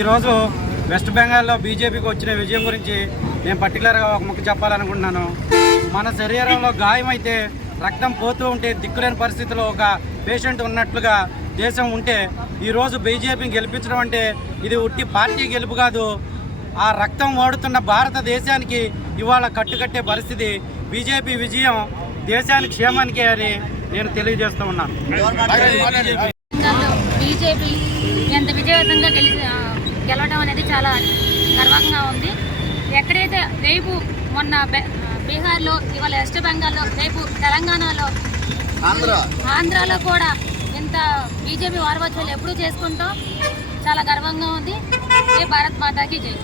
ఈరోజు వెస్ట్ బెంగాల్లో బీజేపీకి వచ్చిన విజయం గురించి నేను పర్టికులర్గా ఒక ముక్క చెప్పాలనుకుంటున్నాను. మన శరీరంలో గాయమైతే రక్తం పోతూ ఉంటే దిక్కులేని పరిస్థితిలో ఒక పేషెంట్ ఉన్నట్లుగా దేశం ఉంటే ఈరోజు బీజేపీని గెలిపించడం అంటే ఇది ఉట్టి పార్టీ గెలుపు కాదు, ఆ రక్తం ఓడుతున్న భారతదేశానికి ఇవాళ కట్టుకట్టే పరిస్థితి. బీజేపీ విజయం దేశానికి క్షేమానికే అని నేను తెలియజేస్తూ ఉన్నాను. బీజేపీ ఎంత విజయవంతంగా గెలవడం అనేది చాలా గర్వంగా ఉంది. ఎక్కడైతే రేపు మొన్న బీహార్లో, ఇవాళ వెస్ట్ బెంగాల్లో, రేపు తెలంగాణలో, ఆంధ్రాలో కూడా ఇంత బీజేపీ వారోత్సవాలు ఎప్పుడూ చేసుకుంటాం. చాలా గర్వంగా ఉంది. ఏ భారత్ మాతాకి జై.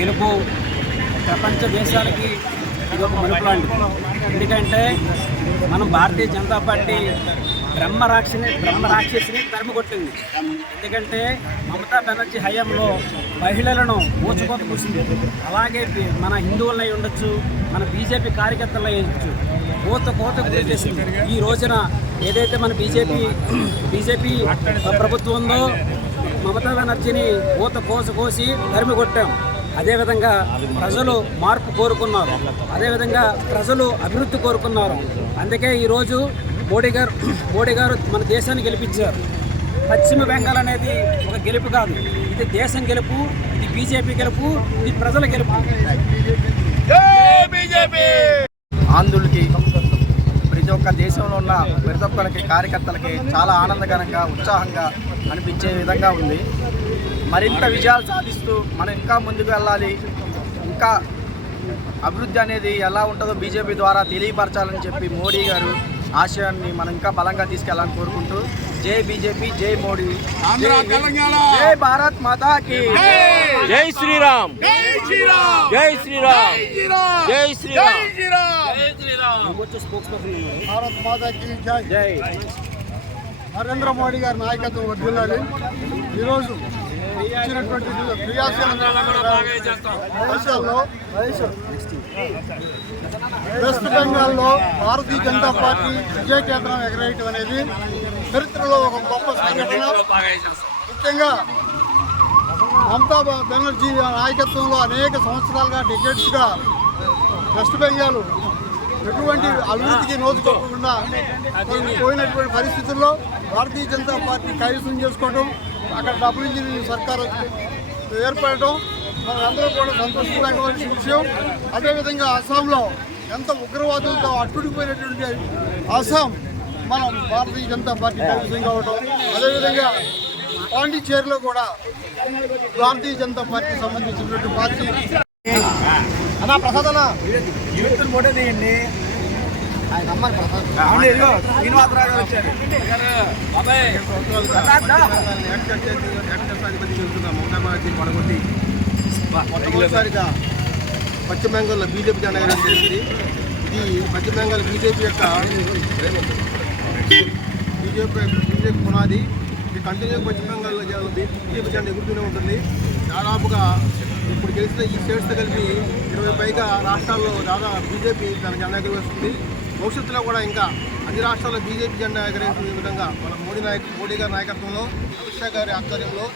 గెలుపు ప్రపంచ దేశాలకి ఇది ఒక మలుపులాంటి. ఎందుకంటే మనం భారతీయ జనతా పార్టీ బ్రహ్మ రాక్షసిని తరిమి కొట్టింది. ఎందుకంటే మమతా బెనర్జీ హయాంలో మహిళలను ఊచకోత కూర్చుంది. అలాగే మన హిందువులై ఉండొచ్చు, మన బీజేపీ కార్యకర్తలై ఉండొచ్చు, కోత చేసింది. ఈ రోజున ఏదైతే మన బీజేపీ ప్రభుత్వం ఉందో మమతా బెనర్జీని కోసి తరిమి కొట్టాం. అదేవిధంగా ప్రజలు మార్పు కోరుకున్నారు, అదేవిధంగా ప్రజలు అభివృద్ధి కోరుకున్నారు. అందుకే ఈరోజు మోడీ గారు మన దేశాన్ని గెలిపించారు. పశ్చిమ బెంగాల్ అనేది ఒక గెలుపు కాదు, ఇది దేశం గెలుపు, ఇది బీజేపీ గెలుపు, ఇది ప్రజల గెలుపు. ఆంధ్రులకి ప్రతి ఒక్క దేశంలో ఉన్న ప్రతి ఒక్కరికి కార్యకర్తలకి చాలా ఆనందకరంగా ఉత్సాహంగా అనిపించే విధంగా ఉంది. మరింత విజయాలు సాధిస్తూ మనం ఇంకా ముందుకు వెళ్ళాలి. ఇంకా అభివృద్ధి అనేది ఎలా ఉంటుందో బీజేపీ ద్వారా తెలియపరచాలని చెప్పి మోడీ గారు ఆశయాన్ని మనం ఇంకా బలంగా తీసుకెళ్లాలని కోరుకుంటూ జై బీజేపీ, జై మోడీ, జై భారత్ మాతాకి జై శ్రీరామ్, జై శ్రీరామ్, జై శ్రీరామ్, భారత్ మాతాకి జై. నరేంద్ర మోడీ గారి నాయకత్వం వర్ధిల్లాలి. ఈరోజు ఇచ్చినటువంటి వెస్ట్ బెంగాల్లో భారతీయ జనతా పార్టీ విజయ కేంద్రం ఎగరేయటం అనేది చరిత్రలో ఒక గొప్ప సంఘటన. ముఖ్యంగా మమతా బెనర్జీ నాయకత్వంలో అనేక సంవత్సరాలుగా డికేట్స్గా వెస్ట్ బెంగాల్ ఎటువంటి అభివృద్ధికి నోచుకోకుండా పోయినటువంటి పరిస్థితుల్లో భారతీయ జనతా పార్టీ కైవసం చేసుకోవడం, అక్కడ డబుల్ ఇంజిన్ సర్కారు ఏర్పడటం మనందరూ కూడా సంతోషపడవలసిన విషయం. అదేవిధంగా అస్సాంలో ఎంత ఉగ్రవాదులతో అట్టుడిపోయినటువంటి అస్సాం మనం భారతీయ జనతా పార్టీ కైవసం కావటం, అదేవిధంగా పాండిచ్చేరిలో కూడా భారతీయ జనతా పార్టీకి సంబంధించినటువంటి పార్టీ అన్నా ప్రసాద్ ఫోటో తీయండి. శ్రీనివాసరావు వచ్చారు. పడగొట్టి మొట్టమొదటిసారిగా పశ్చిమ బెంగాల్లో బీజేపీ జెండా ఎగరేసింది. ఇది పశ్చిమ బెంగాల్ బీజేపీ యొక్క పునాది. ఇది కంటిన్యూ పశ్చిమ బెంగాల్లో బీజేపీ జెండా ఎగురుతూనే ఉంటుంది. దాదాపుగా ఇప్పుడు గెలిచిన ఈ స్టేట్స్తో కలిపి 20 పైగా రాష్ట్రాల్లో దాదాపు బీజేపీ తన జెండా ఎగరవేస్తుంది. భవిష్యత్తులో కూడా ఇంకా అన్ని రాష్ట్రాల్లో బీజేపీ జెండా ఎగరేసే విధంగా మన మోడీ గారి నాయకత్వంలో, అమిత్ షా గారి ఆధ్వర్యంలో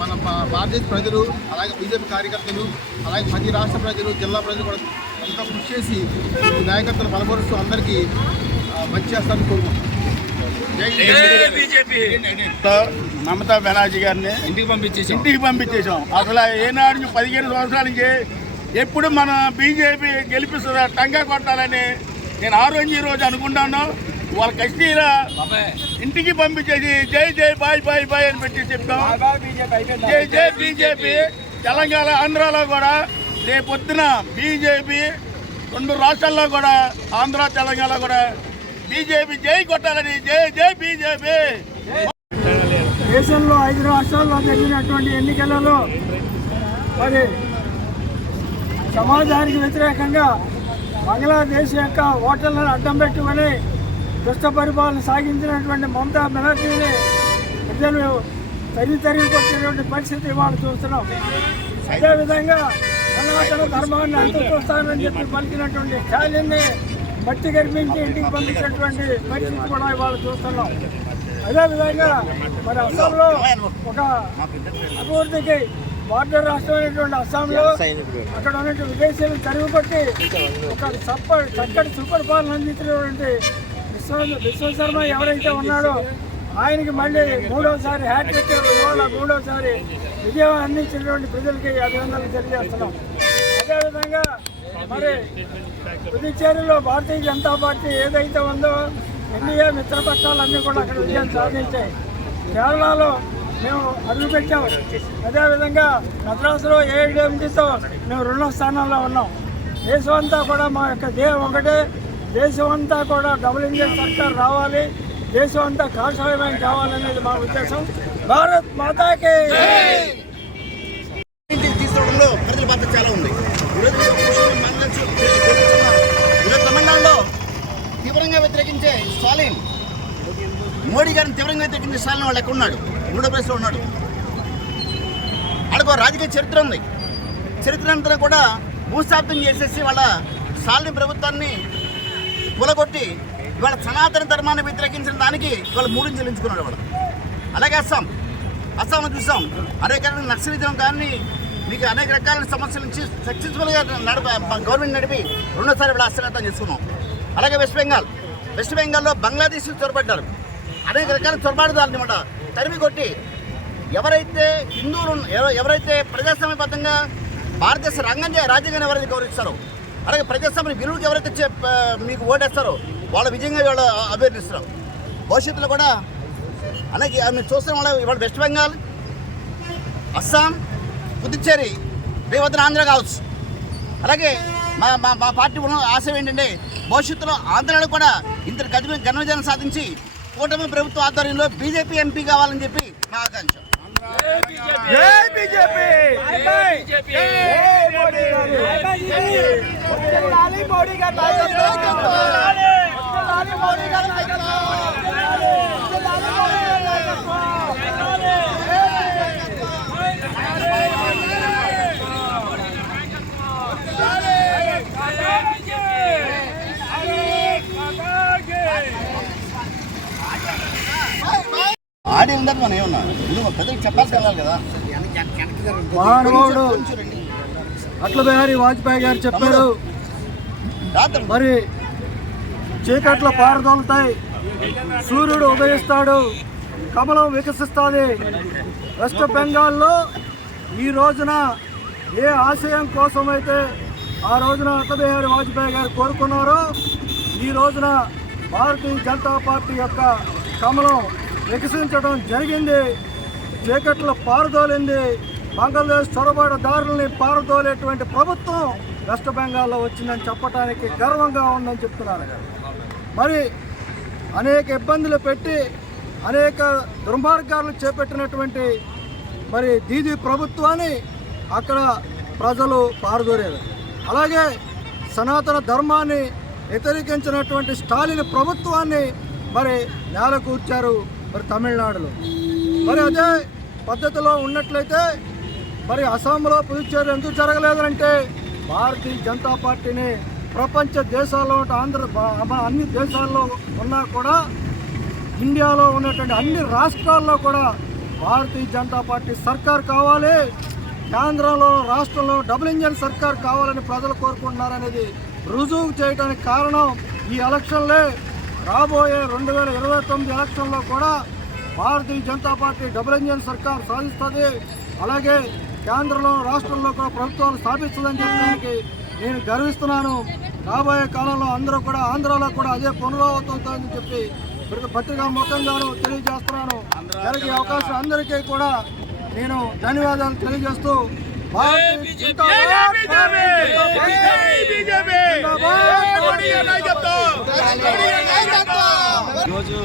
మన భారతదేశ ప్రజలు, అలాగే బీజేపీ కార్యకర్తలు, అలాగే ప్రతి రాష్ట్ర ప్రజలు, జిల్లా ప్రజలు కూడా అంతా కృషి చేసి ఈ నాయకత్వాన్ని బలపరుస్తూ అందరికీ మంచి చేస్తారని కోరుకుంటున్నాం. మమతా బెనర్జీ గారిని ఇంటికి పంపించేసాం. అసలు ఏనాడు 15 సంవత్సరాల నుంచి ఎప్పుడు మన బీజేపీ గెలిపిస్తుందా టంగా కొట్టాలని నేను ఈ రోజు అనుకుంటాను. వాళ్ళ కష్టీల ఇంటికి పంపించేసి జై జై బాయ్ బాయ్ బాయ్ అని పెట్టి చెప్తాం. జై జై బీజేపీ. తెలంగాణ, ఆంధ్రాలో కూడా రేపొద్దున బీజేపీ 2 రాష్ట్రాల్లో కూడా, ఆంధ్ర తెలంగాణ కూడా బీజేపీ జై కొట్టాలని. జై జై బీజేపీ. దేశంలో 5 రాష్ట్రాల్లో జరిగినటువంటి ఎన్నికలలో మరి సమాజానికి వ్యతిరేకంగా బంగ్లాదేశ్ యొక్క ఓటర్లను అడ్డం పెట్టుకొని దుష్ట పరిపాలన సాగించినటువంటి మమతా బెనర్జీని ప్రజలు తరిగి కొట్టినటువంటి పరిస్థితి వాళ్ళు చూస్తున్నాం. అదేవిధంగా సనాతన ధర్మాన్ని అంతర్కొస్తానని చెప్పి పలికినటువంటి స్టాలిన్ని మట్టి గర్భించి ఇంటికి పంపించినటువంటి పరిస్థితి కూడా ఇవాళ చూస్తున్నాం. అదేవిధంగా మరి అస్సాంలో ఒక అభివృద్ధికి బార్డర్ రాష్ట్రమైనటువంటి అస్సాంలో అక్కడ ఉన్నటువంటి విదేశీయులు తరిగి కొట్టి ఒక చక్కటి సుపరిపాలన అందించినటువంటి విశ్వశర్మ ఎవరైతే ఉన్నాడో ఆయనకి మళ్ళీ 3వసారి హ్యాట్రిక్ ఇవాళ 3వసారి విజయం అందించినటువంటి ప్రజలకి అభినందనలు తెలియజేస్తున్నాం. అదేవిధంగా మరి పుదుచ్చేరిలో భారతీయ జనతా పార్టీ ఏదైతే ఉందో ఎన్డీఏ మిత్రపక్షాలన్నీ కూడా అక్కడ విజయం సాధించాయి. కేరళలో మేము అడుగుపెట్టాము. అదేవిధంగా మద్రాసులో ఏఐడిఎంకేతో మేము 2వ స్థానంలో ఉన్నాం. దేశం అంతా కూడా మా యొక్క ధ్యేయం ఒకటే, దేశం అంతా కూడా డబుల్ ఇంజిన్ సర్కార్ రావాలి, దేశం అంతా కాషాయమయం కావాలనేది మా ఉద్దేశం. భారత్ మాతాకి తీసుకోవడంలో ప్రజల బాధ్యత చాలా ఉంది. ఈరోజు తమిళనాడులో తీవ్రంగా వ్యతిరేకించే స్టాలిన్, మోడీ గారిని తీవ్రంగా వ్యతిరేకించే స్టాలిన్ వాళ్ళు ఎక్కడ ఉన్నాడు? 3వ ప్లేస్లో ఉన్నాడు. వాళ్ళకు రాజకీయ చరిత్ర ఉంది. చరిత్ర అంతా కూడా భూస్థాపితం చేసేసి వాళ్ళ స్టాలిన్ ప్రభుత్వాన్ని కూలగొట్టి ఇవాళ సనాతన ధర్మాన్ని వ్యతిరేకించిన దానికి ఇవాళ 3 చెల్లించుకున్నాడు వాడు. అలాగే అస్సాంలో చూసాం అనేక రకాల నక్సలిజం కానీ మీకు అనేక రకాల సమస్యల నుంచి సక్సెస్ఫుల్గా గవర్నమెంట్ నడిపి 2వసారి ఇవాళ అస్సలతం చేసుకున్నాం. అలాగే వెస్ట్ బెంగాల్లో బంగ్లాదేశ్ చొరబడ్డారు. అనేక రకాల చొరబాటుదారులు అనమాట తరిమి కొట్టి ఎవరైతే హిందువులు ఎవరైతే ప్రజాస్వామ్యబద్ధంగా భారతదేశ రాజ్యాంగాన్ని ఎవరైతే గౌరవిస్తారో, అలాగే ప్రజాస్వామ్య విలువలకు ఎవరైతే మీకు ఓటేస్తారో వాళ్ళ విజయంగా వాళ్ళు అభ్యర్థిస్తున్నారు. భవిష్యత్తులో కూడా అలాగే మేము చూస్తున్న వాళ్ళ ఇవాళ వెస్ట్ బెంగాల్, అస్సాం, పుదుచ్చేరి, రేవతన ఆంధ్ర కావచ్చు. అలాగే మా పార్టీ ఉన్న ఆశయం ఏంటంటే భవిష్యత్తులో ఆంధ్రాలో కూడా ఇంత ఘన విజయాన్ని సాధించి కూటమి ప్రభుత్వ ఆధ్వర్యంలో బీజేపీ ఎంపీ కావాలని చెప్పి నా ఆకాంక్ష. ఆడి ఉందని మనం ఏమన్నా ప్రజలకు చెప్పాల్సి వెళ్ళాలి కదా. మహానుభావుడు అటల్ బిహారీ వాజ్పేయి గారు చెప్పారు, మరి చీకట్లు పారదోలుతాయి, సూర్యుడు ఉదయిస్తాడు, కమలం వికసిస్తుంది. వెస్ట్ బెంగాల్లో ఈ రోజున ఏ ఆశయం కోసమైతే ఆ రోజున అటల్ బిహారీ వాజ్పేయి గారు కోరుకున్నారో ఈ రోజున భారతీయ జనతా పార్టీ యొక్క కమలం వికసించడం జరిగింది. చీకట్లు పారదోలింది. బంగ్లాదేశ్ చొరబాటుదారుల్ని పారదోలేటువంటి ప్రభుత్వం వెస్ట్ బెంగాల్లో వచ్చిందని చెప్పడానికి గర్వంగా ఉందని చెప్తున్నారు. మరి అనేక ఇబ్బందులు పెట్టి అనేక దుర్మార్గాలను చేపట్టినటువంటి మరి దీదీ ప్రభుత్వాన్ని అక్కడ ప్రజలు పారదోరారు. అలాగే సనాతన ధర్మాన్ని వ్యతిరేకించినటువంటి స్టాలిన్ ప్రభుత్వాన్ని మరి నేల కూర్చారు మరి తమిళనాడులో. మరి అదే పద్ధతిలో ఉన్నట్లయితే మరి అస్సాంలో పుదుచ్చేరి ఎందుకు జరగలేదంటే భారతీయ జనతా పార్టీని ప్రపంచ దేశాల్లో అన్ని దేశాల్లో ఉన్నా కూడా ఇండియాలో ఉన్నటువంటి అన్ని రాష్ట్రాల్లో కూడా భారతీయ జనతా పార్టీ సర్కార్ కావాలి, కేంద్రంలో రాష్ట్రంలో డబుల్ ఇంజిన్ సర్కార్ కావాలని ప్రజలు కోరుకుంటున్నారనేది రుజువు చేయడానికి కారణం ఈ ఎలక్షన్లే. రాబోయే 2029 ఎలక్షన్లో కూడా Bharatiya Janata party double engine సర్కార్ సాధిస్తుంది. అలాగే కేంద్రంలో రాష్ట్రంలో కూడా ప్రభుత్వాలు స్థాపిస్తుందని చెప్పడానికి నేను గర్విస్తున్నాను. రాబోయే కాలంలో అందరూ కూడా ఆంధ్రాలో కూడా అదే పునరావృతమవుతుందని చెప్పి పత్రికా ముఖంగాను తెలియజేస్తున్నాను. జరిగే అవకాశం అందరికీ కూడా నేను ధన్యవాదాలు తెలియజేస్తూ ఈరోజు